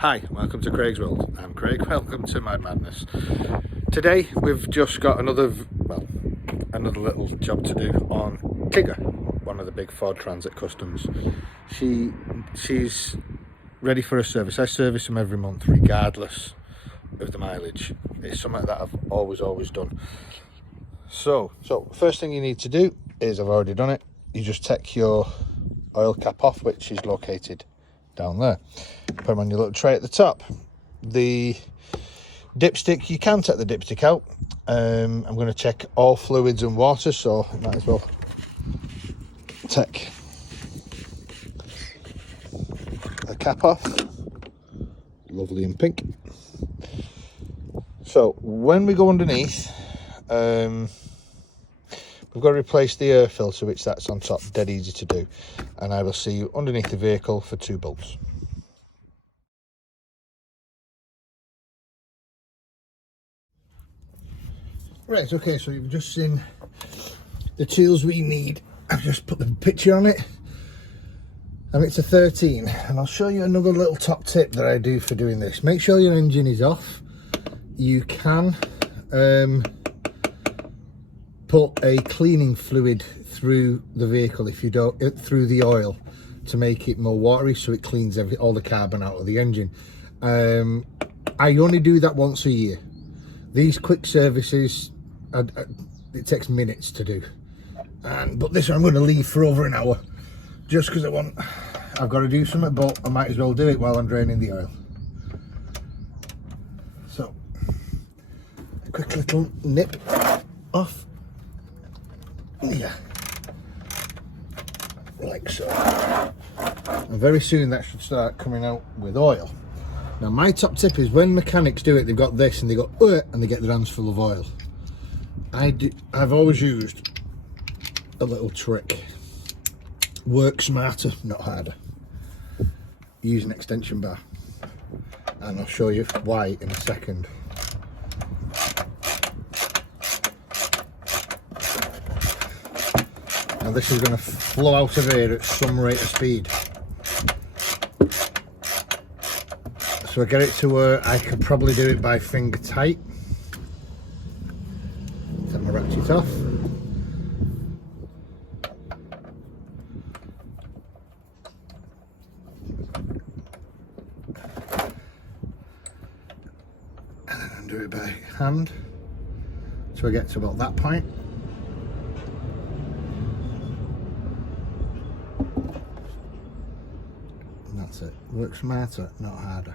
Hi, welcome to Craig's World. I'm Craig, welcome to my madness. Today we've just got another little job to do on Tigger, one of the big Ford Transit customs. She's ready for a service. I service them every month regardless of the mileage. It's something that I've always done. So first thing you need to do is, I've already done it, you just take your oil cap off, which is located down there. Put them on your little tray at the top. The dipstick, you can take the dipstick out. I'm going to check all fluids and water, so I might as well take the cap off. Lovely and pink. So when we go underneath, we've got to replace the air filter, which that's on top, dead easy to do. And I will see you underneath the vehicle for 2 bolts. Right, okay, so you've just seen the tools we need. I've just put the picture on it, and it's a 13. And I'll show you another little top tip that I do for doing this. Make sure your engine is off. You can put a cleaning fluid through the vehicle, if you don't, through the oil, to make it more watery, so it cleans all the carbon out of the engine. I only do that once a year. These quick services, it takes minutes to do, but this one I'm going to leave for over an hour, just because I've got to do something, but I might as well do it while I'm draining the oil. So a quick little nip off, yeah, like so, and very soon that should start coming out with oil. Now my top tip is, when mechanics do it, they've got this and they go and they get their hands full of oil. I've always used a little trick. Work smarter, not harder. Use an extension bar, and I'll show you why in a second. Now this is going to flow out of here at some rate of speed. So I get it to where I could probably do it by finger tight. Take my ratchet off. And then do it by hand. So I get to about that point. And that's it. Work smarter, not harder.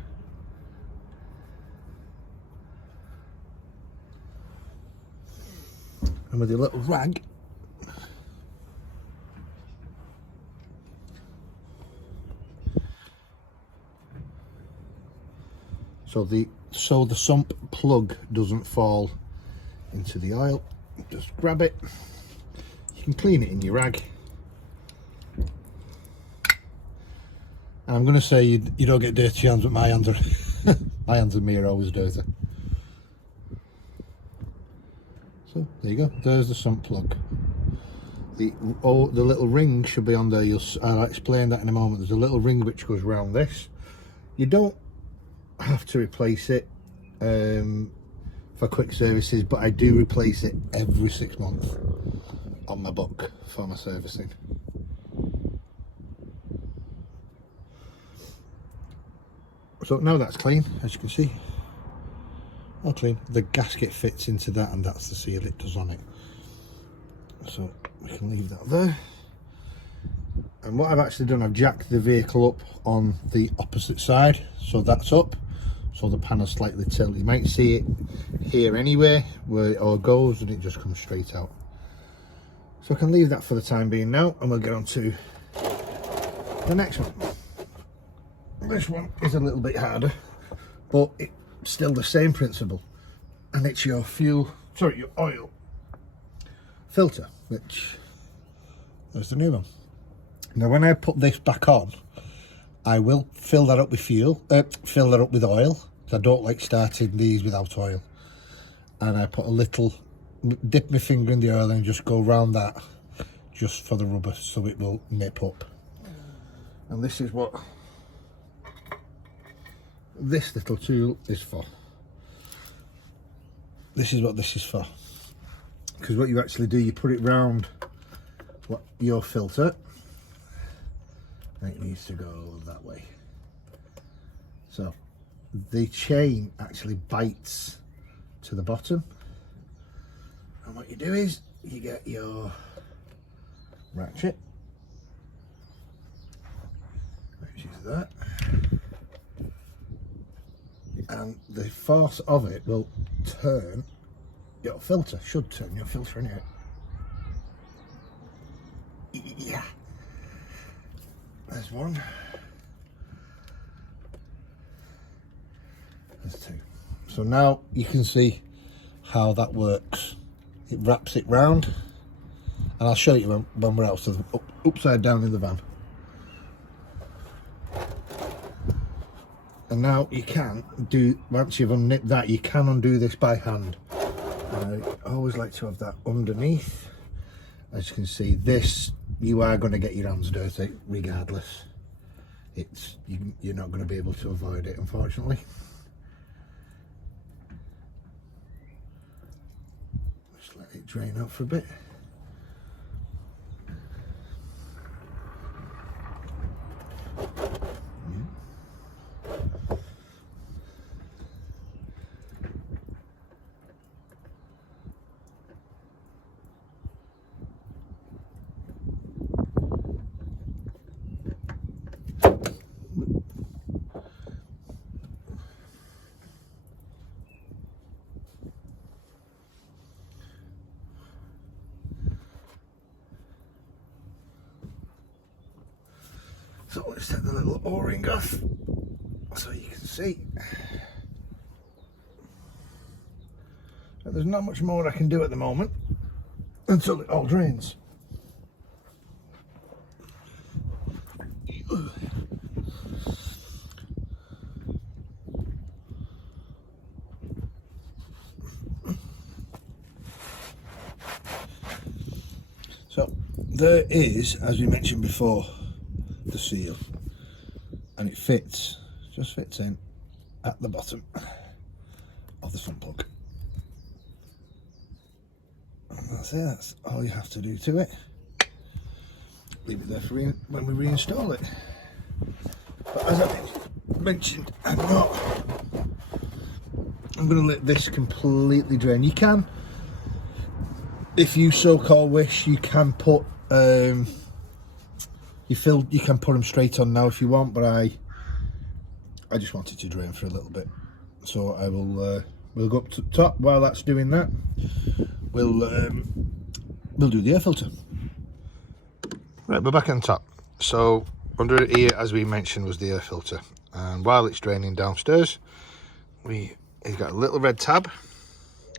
And with your little rag, so the sump plug doesn't fall into the oil, just grab it. You can clean it in your rag, and I'm going to say you don't get dirty hands, but my hands are my hands and me are always dirty. So there you go, there's the sump plug. The little ring should be on there. I'll explain that in a moment. There's a little ring which goes around this. You don't have to replace it for quick services, but I do replace it every 6 months on my book for my servicing. So now that's clean, as you can see. All clean. The gasket fits into that, and that's the seal it does on it. So we can leave that there. And what I've actually done, I've jacked the vehicle up on the opposite side, so that's up, so the panel's slightly tilted. You might see it here anyway, where it all goes, and it just comes straight out. So I can leave that for the time being now, and we'll get on to the next one. This one is a little bit harder, but it's still the same principle, and it's your your oil filter, which there's the new one. Now when I put this back on, I will fill that up with oil, because I don't like starting these without oil. And I put a little, dip my finger in the oil and just go around that, just for the rubber, so it will nip up. And this is what this little tool is for. This is what this is for. Because what you actually do, you put it round your filter, and it needs to go that way. So the chain actually bites to the bottom, and what you do is you get your ratchet, which is that, and the force of it will turn your filter, should turn your filter anyway. Yeah, there's one, there's two. So now you can see how that works. It wraps it round, and I'll show you when we're upside down in the van. And now you can do, once you've unknipped that, you can undo this by hand. I always like to have that underneath. As you can see, this, you are going to get your hands dirty regardless. You're not going to be able to avoid it, unfortunately. Just let it drain out for a bit. So let's take the little O-ring off so you can see. But there's not much more I can do at the moment until it all drains. So there is, as we mentioned before, the seal, and it fits, just fits in at the bottom of the front plug, and that's it. That's all you have to do to it. Leave it there for when we reinstall it. But as I mentioned, I'm going to let this completely drain. You can, if you so-called wish, you can put you can put them straight on now if you want, but I just wanted to drain for a little bit, so I will we'll go up to the top. While that's doing that, we'll do the air filter. Right, we're back on top. So under here, as we mentioned, was the air filter, and while it's draining downstairs, it's got a little red tab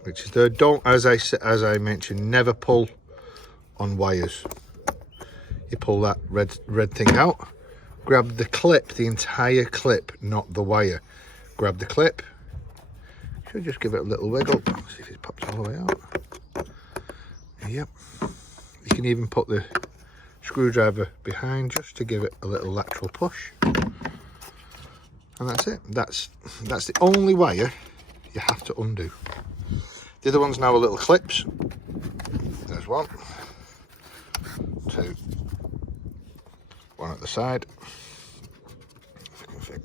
which is there. Don't, as I mentioned, never pull on wires. You pull that red thing out, grab the clip, the entire clip, not the wire. Grab the clip, should just give it a little wiggle, see if it pops all the way out. Yep, you can even put the screwdriver behind just to give it a little lateral push, and that's it. That's the only wire you have to undo. The other one's now a little clips. There's one, two, one at the side. If I can fit.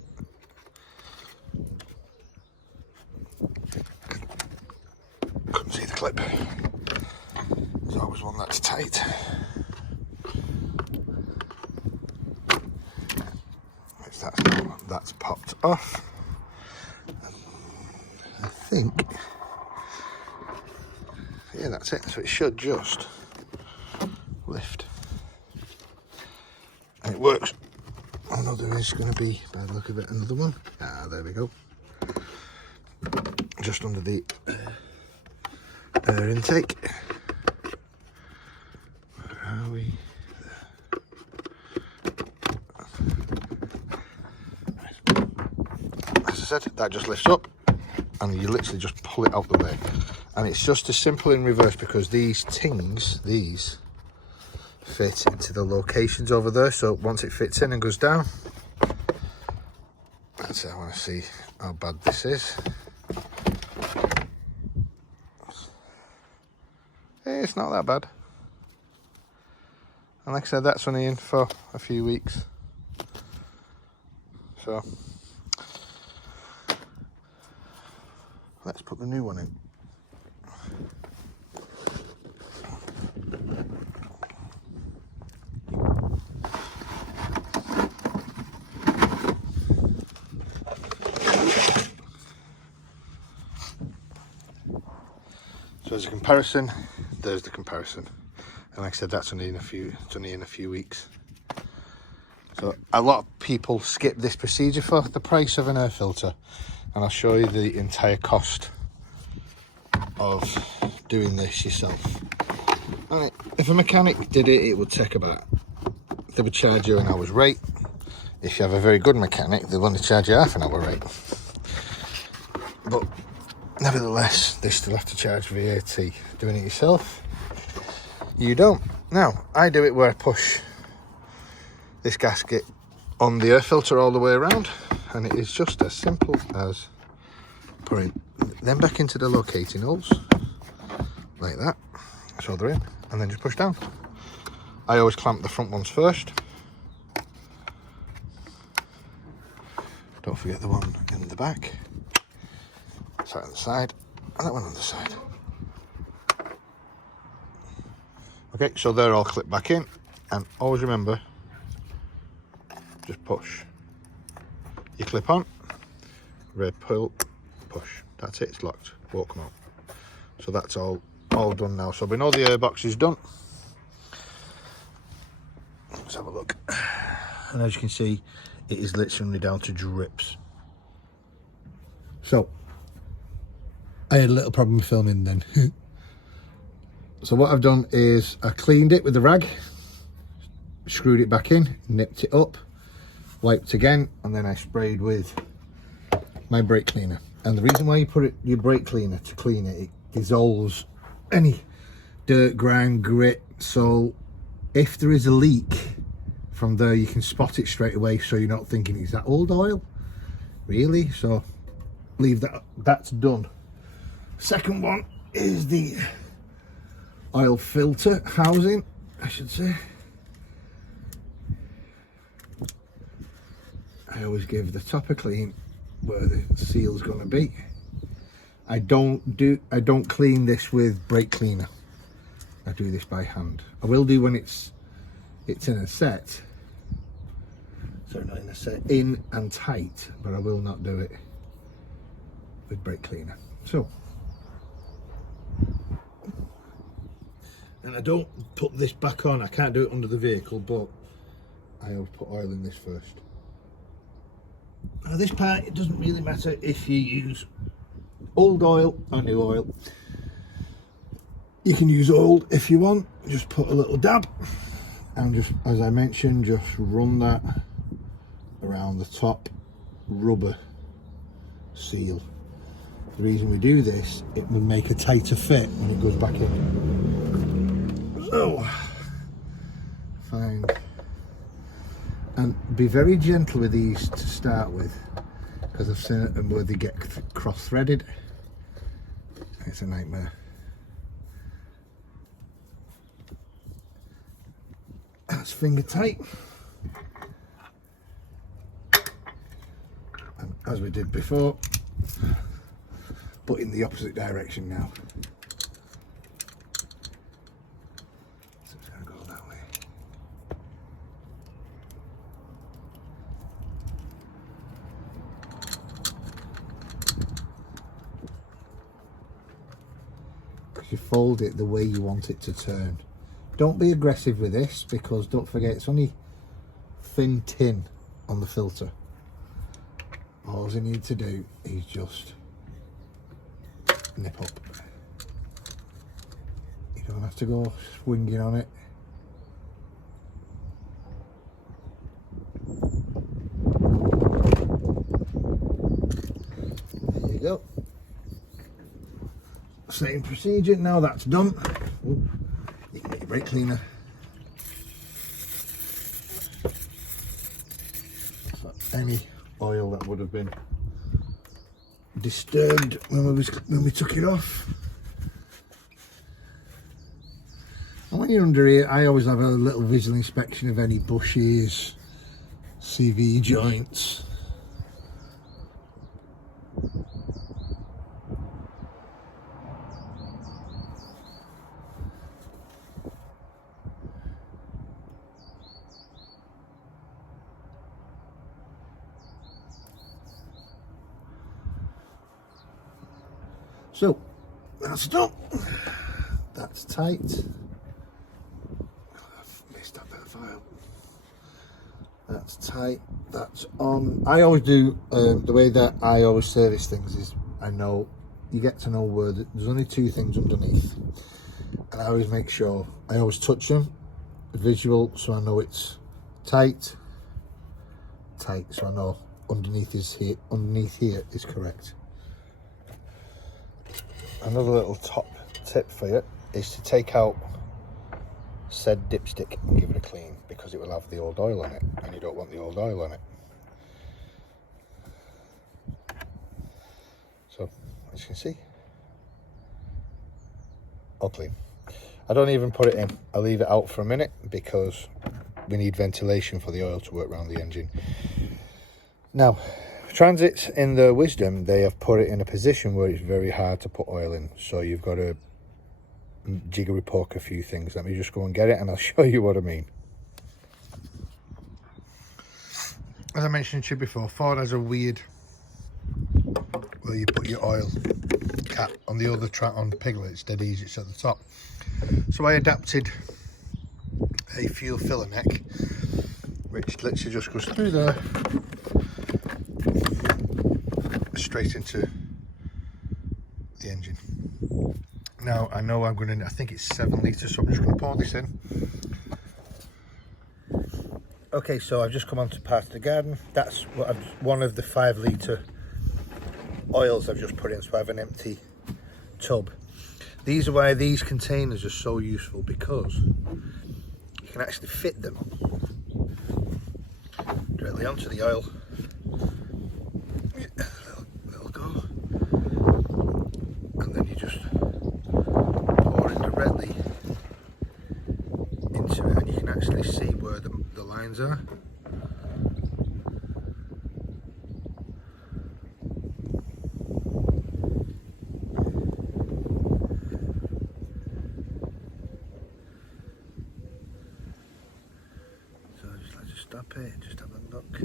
Couldn't see the clip. There's always one that's tight. That's popped off. I think, yeah, that's it. So it should just lift, and it works. Oh no, there is going to be, by the look of it, another one. Ah, there we go. Just under the air intake. Where are we? Said, that just lifts up and you literally just pull it out the way, and it's just as simple in reverse because these tings, these fit into the locations over there. So once it fits in and goes down, that's it. I want to see how bad this is. It's not that bad. And like I said, that's only in for a few weeks. So let's put the new one in. So as a comparison, there's the comparison. And like I said, that's only in a few weeks. So a lot of people skip this procedure for the price of an air filter, and I'll show you the entire cost of doing this yourself. Right, if a mechanic did it, it would take about, they would charge you an hour's rate. If you have a very good mechanic, they'll only charge you half an hour rate. But nevertheless, they still have to charge VAT. Doing it yourself, you don't. Now, I do it where I push this gasket on the air filter all the way around, and it is just as simple as putting them back into the locating holes, like that, so they're in, and then just push down. I always clamp the front ones first. Don't forget the one in the back, side on the side, and that one on the side. Okay, so they're all clipped back in, and always remember, just push. You clip on, red pull, push. That's it, it's locked, won't come out. So that's all done now. So we know the airbox is done. Let's have a look. And as you can see, it is literally down to drips. So I had a little problem filming then. So what I've done is I cleaned it with the rag, screwed it back in, nipped it up, wiped again, and then I sprayed with my brake cleaner. And the reason why you put your brake cleaner to clean it, it dissolves any dirt, grime, grit. So if there is a leak from there, you can spot it straight away, so you're not thinking, is that old oil? Really? So leave that, that's done. Second one is the oil filter housing, I should say. I always give the top a clean where the seal's going to be. I don't clean this with brake cleaner. I do this by hand. I will do when it's in a set. Sorry, not in a set, in and tight, but I will not do it with brake cleaner. So, and I don't put this back on. I can't do it under the vehicle, but I always put oil in this first. Now this part, it doesn't really matter if you use old oil or new oil. You can use old if you want. Just put a little dab, and just, as I mentioned, just run that around the top rubber seal. The reason we do this, it will make a tighter fit when it goes back in. So, fine. And be very gentle with these to start with, because I've seen them where they get cross-threaded. It's a nightmare. That's finger tight. And as we did before, but in the opposite direction now. So it's going to go that way. You fold it the way you want it to turn. Don't be aggressive with this, because don't forget it's only thin tin on the filter. All you need to do is just nip up. You don't have to go swinging on it. There you go. Same procedure. Now that's done, ooh, you can get your brake cleaner. So any oil that would have been disturbed when we took it off. And when you're under here, I always have a little visual inspection of any bushes, CV joints. So that's done. That's tight. I've missed that bit of file. That's tight. That's on. I always do the way that I always service things is I know you get to know where there's only two things underneath, and I always make sure I always touch them, visual, so I know it's tight, so I know underneath here is correct. Another little top tip for you is to take out said dipstick and give it a clean, because it will have the old oil on it, and you don't want the old oil on it. So as you can see, all clean. I don't even put it in, I leave it out for a minute because we need ventilation for the oil to work around the engine. Now Transits, in their wisdom, they have put it in a position where it's very hard to put oil in, so you've got to jiggery poke a few things. Let me just go and get it and I'll show you what I mean. As I mentioned to you before, Ford has a weird where you put your oil cap on the other track. On Piglet it's dead easy, it's at the top. So I adapted a fuel filler neck which literally just goes through there straight into the engine. Now I know I'm going to, I think it's 7 litres, so I'm just going to pour this in. Okay, so I've just come onto part of the garden. That's what one of the 5 litre oils I've just put in, so I have an empty tub. These are why these containers are so useful, because you can actually fit them directly onto the oil. Little go, and then you just pour it directly into it, and you can actually see where the lines are. So just stop it, just have a look.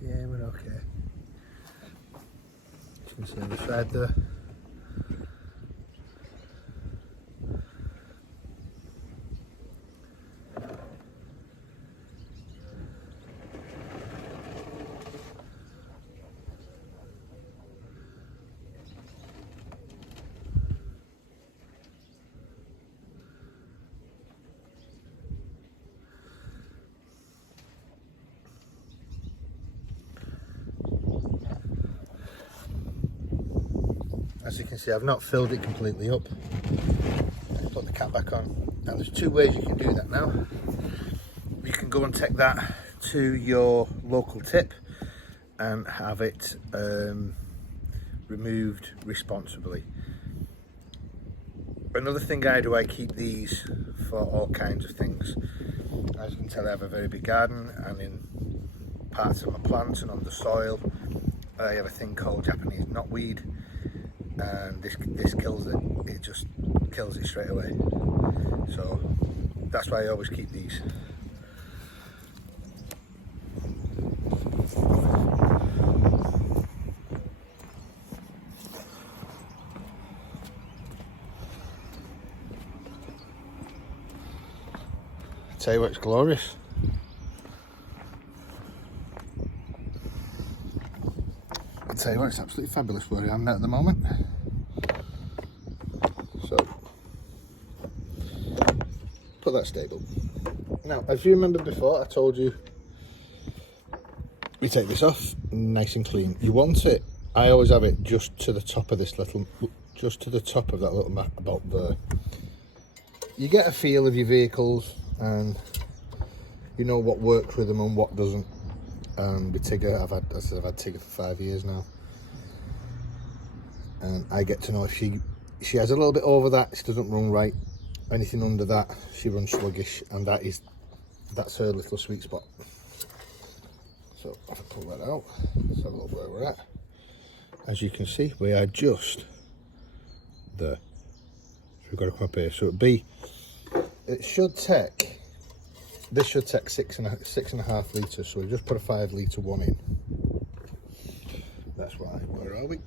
Yeah, we're okay. You can see on the side there. As you can see, I've not filled it completely up. Let's put the cap back on. Now there's 2 ways you can do that now. You can go and take that to your local tip and have it removed responsibly. Another thing I do, I keep these for all kinds of things. As you can tell, I have a very big garden, and in parts of my plants and on the soil I have a thing called Japanese knotweed, and this kills it. It just kills it straight away. So that's why I always keep these. I tell you what, it's glorious. I tell you what, it's absolutely fabulous where I am now at the moment. So put that stable. Now, as you remember before, I told you we take this off nice and clean. You want it, I always have it just to the top of this little, just to the top of that little map about there. You get a feel of your vehicles and you know what works with them and what doesn't. and with Tigger, I've had Tigger for 5 years now, and I get to know if she has a little bit over that, she doesn't run right. Anything under that, she runs sluggish, and that's her little sweet spot. So if I pull that out, let's have a look where we're at. As you can see, we are just there. So we've got to come up here. So this should take 6.5 litres. So we just put a 5 litre one in. That's why. Where are we?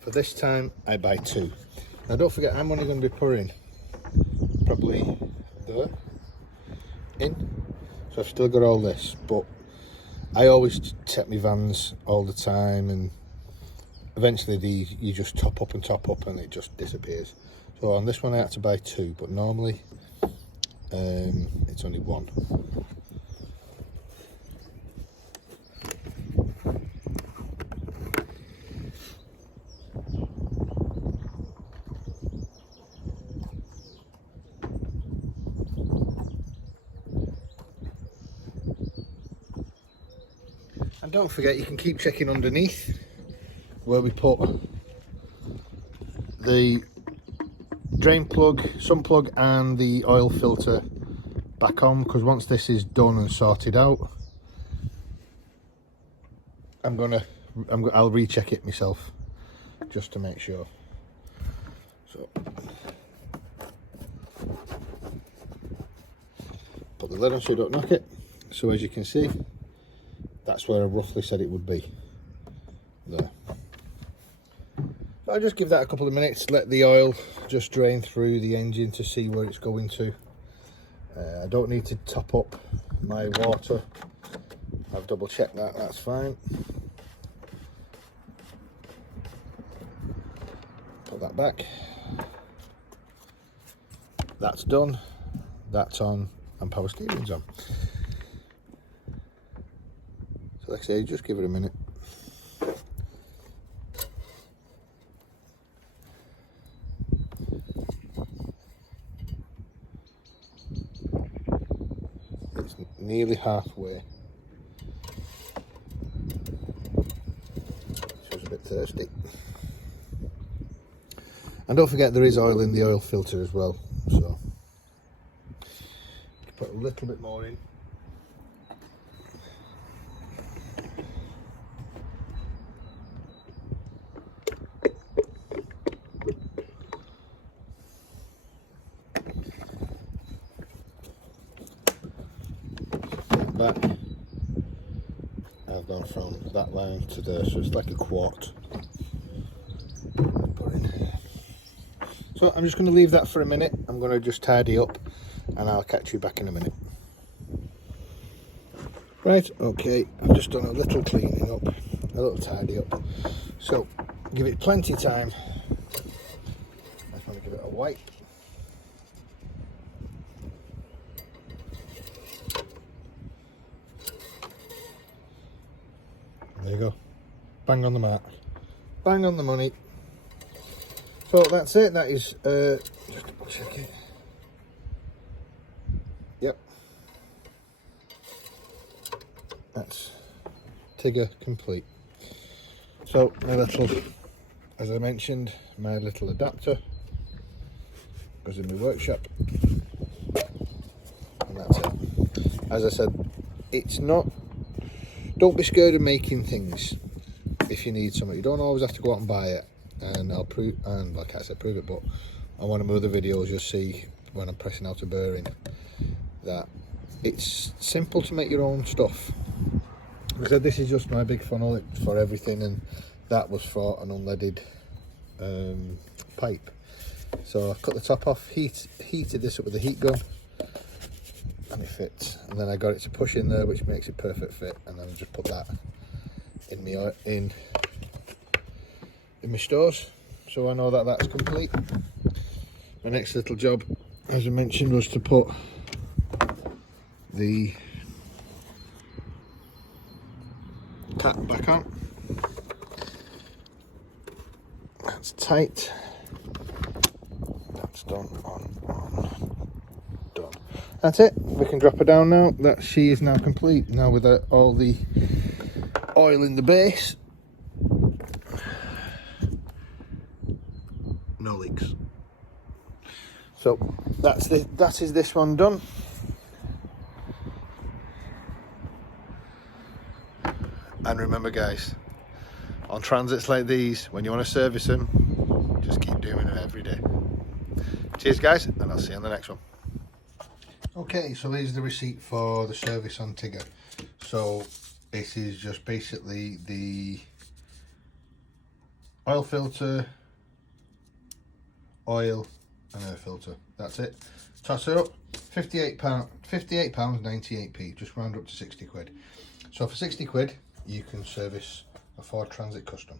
For this time, I buy 2. Now don't forget, I'm only going to be putting probably there in. So I've still got all this, but I always check my vans all the time, and eventually you just top up and it just disappears. So on this one I had to buy 2, but normally it's only 1. And don't forget, you can keep checking underneath where we put the drain plug, sump plug and the oil filter back on, because once this is done and sorted out, I'll recheck it myself just to make sure. So put the lid on so you don't knock it. So as you can see, that's where I roughly said it would be. There. I'll just give that a couple of minutes, let the oil just drain through the engine to see where it's going to. I don't need to top up my water. I've double checked that, that's fine. Put that back. That's done. That's on, and power steering's on. So like I say, just give it a minute. It's nearly halfway. So it's a bit thirsty. And don't forget, there is oil in the oil filter as well, so put a little bit more in. Back, I've gone from that line to there, so it's like a quart. Put in. So I'm just going to leave that for a minute. I'm going to just tidy up, and I'll catch you back in a minute. Right, okay, I've just done a little cleaning up, a little tidy up. So give it plenty of time. I just want to give it a wipe. There you go, bang on the mark, bang on the money. So that's it, that is, just double check it. Yep, that's Tigger complete. So my little, as I mentioned, my little adapter goes in my workshop, and that's it. As I said, it's not, don't be scared of making things if you need something. You don't always have to go out and buy it, and I'll prove, and like I said, prove it, but on one of my other videos you'll see when I'm pressing out a bearing that it's simple to make your own stuff. Like I said, this is just my big funnel for everything, and that was for an unleaded pipe. So I cut the top off, heated this up with a heat gun, and it fits. And then I got it to push in there, which makes it perfect fit, and then I just put that in my stores, so I know that that's complete. My next little job, as I mentioned, was to put the cap back on. That's tight, that's done on. Done. That's it. We can drop her down now. That she is now complete. Now with all the oil in the base. No leaks. So that is this one done. And remember guys, on transits like these, when you want to service them, just keep doing them every day. Cheers guys, and I'll see you on the next one. Okay, so here's the receipt for the service on Tigger. So this is just basically the oil filter, oil and air filter. That's it. Toss it up. £58, 98p, just round up to 60 quid. So for 60 quid you can service a Ford Transit Custom.